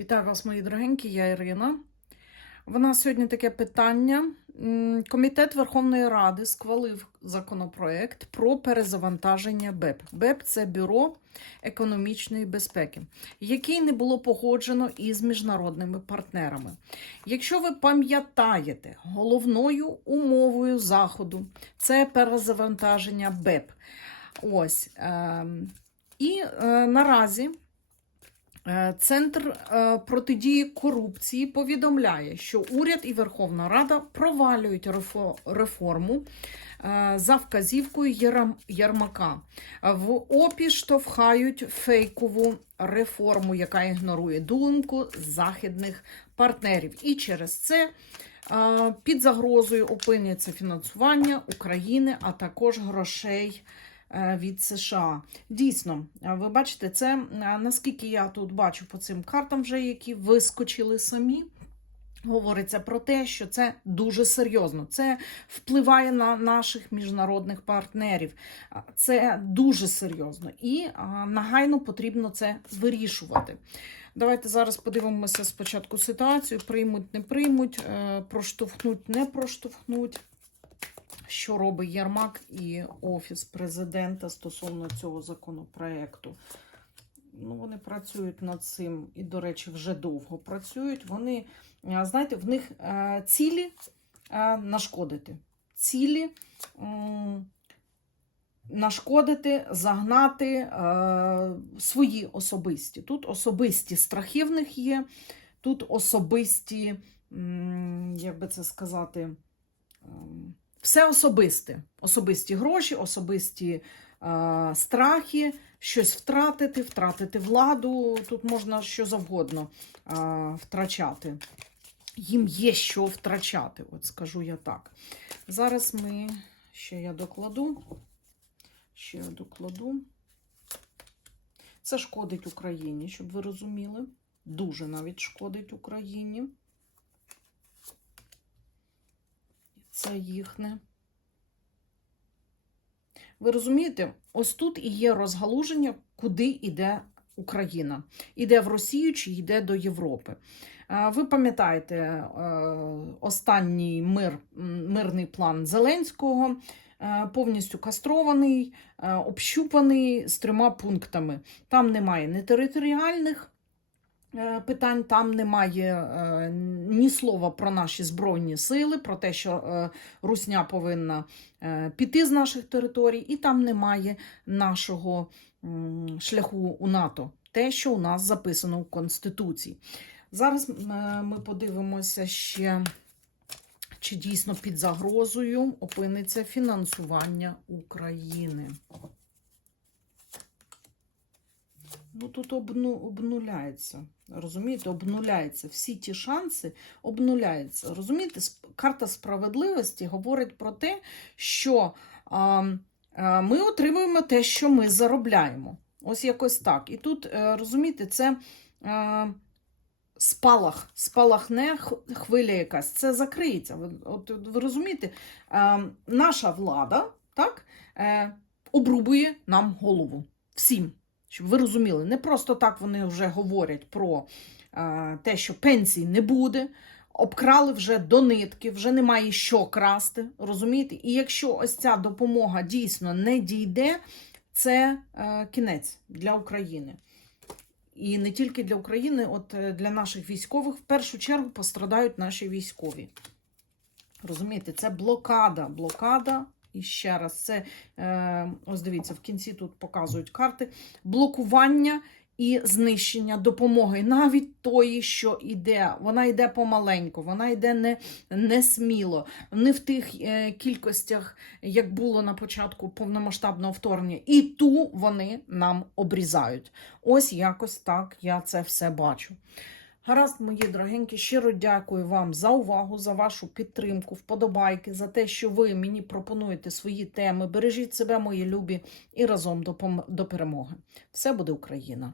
Вітаю вас, мої дорогенькі, я Ірина. В нас сьогодні таке питання. Комітет Верховної Ради схвалив законопроект про перезавантаження БЕП. БЕП це бюро економічної безпеки, який не було погоджено із міжнародними партнерами. Якщо ви пам'ятаєте, головною умовою заходу це перезавантаження БЕП. Ось. ем, І е, наразі Центр е, протидії корупції повідомляє, що уряд і Верховна Рада провалюють реформу е, за вказівкою Єрмака. В ОПІ штовхають фейкову реформу, яка ігнорує думку західних партнерів. І через це е, під загрозою опиняться фінансування України, а також грошей е, від США. Дійсно, е, ви бачите, це е, наскільки я тут бачу по цим картам, вже які вискочили самі. Говориться про те, що це дуже серйозно. Це впливає на наших міжнародних партнерів. Це дуже серйозно і нагайно потрібно це вирішувати. Давайте зараз подивимося спочатку ситуацію: приймуть, не приймуть, е, проштовхнуть, не проштовхнуть що робить Єрмак і Офіс президента стосовно цього законопроекту. Ну, вони працюють над цим і, до речі, вже довго працюють. Вони, е, знаєте, в них е, цілі е, нашкодити. Цілі нашкодити, загнати свої особисті. Тут особисті страхи в них є, тут особисті, як би це сказати, все особисте. Особисті гроші, особисті е, страхи, щось втратити, втратити владу. Тут можна що завгодно е, втрачати. Їм є що втрачати, от скажу я так. Зараз ми ще я докладу. Ще я докладу. Це шкодить Україні, щоб ви розуміли. Дуже навіть шкодить Україні. Це їхне. Ви розумієте, ось тут і є розгалуження, куди йде Україна. Іде в Росію чи йде до Європи. Ви пам'ятаєте е, останній мир, мирний план Зеленського, е, повністю кастрований, е, общупаний з трьома пунктами. Там немає ні територіальних питань, там немає е, ні слова про наші збройні сили, про те, що е, Русня повинна е, піти з наших територій, і там немає нашого шляху у НАТО, те, що у нас записано в Конституції. Зараз е, ми подивимося ще, чи дійсно під загрозою опиниться фінансування України. Ну, тут обну, обнуляється. Розумієте, обнуляється. Всі ті шанси обнуляються. Розумієте, карта справедливості говорить про те, що а, а, ми отримуємо те, що ми заробляємо. Ось якось так. І тут, е, розумієте, це е, спалах, спалахне х- хвиля якась. Це закриється. Ви, от, ви розумієте, е, наша влада так, е, обрубує нам голову. Всім. Щоб ви розуміли, не просто так вони вже говорять про е, те, що пенсій не буде, обкрали вже до нитки, вже немає що красти. Розумієте? І якщо ось ця допомога дійсно не дійде, це е, кінець для України. І не тільки для України, от е, для наших військових в першу чергу пострадають наші військові. Розумієте, це блокада. Блокада. І ще раз, це е, ось дивіться, в кінці тут показують карти блокування і знищення допомоги, навіть тої, що йде. Вона йде помаленьку, вона йде не, не сміло, не в тих е, кількостях, як було на початку повномасштабного вторгнення. І ту вони нам обрізають. Ось якось так я це все бачу. Гаразд, мої дорогенькі, щиро дякую вам за увагу, за вашу підтримку, вподобайки, за те, що ви мені пропонуєте свої теми. Бережіть себе, мої любі, і разом до, перемоги. Все буде Україна!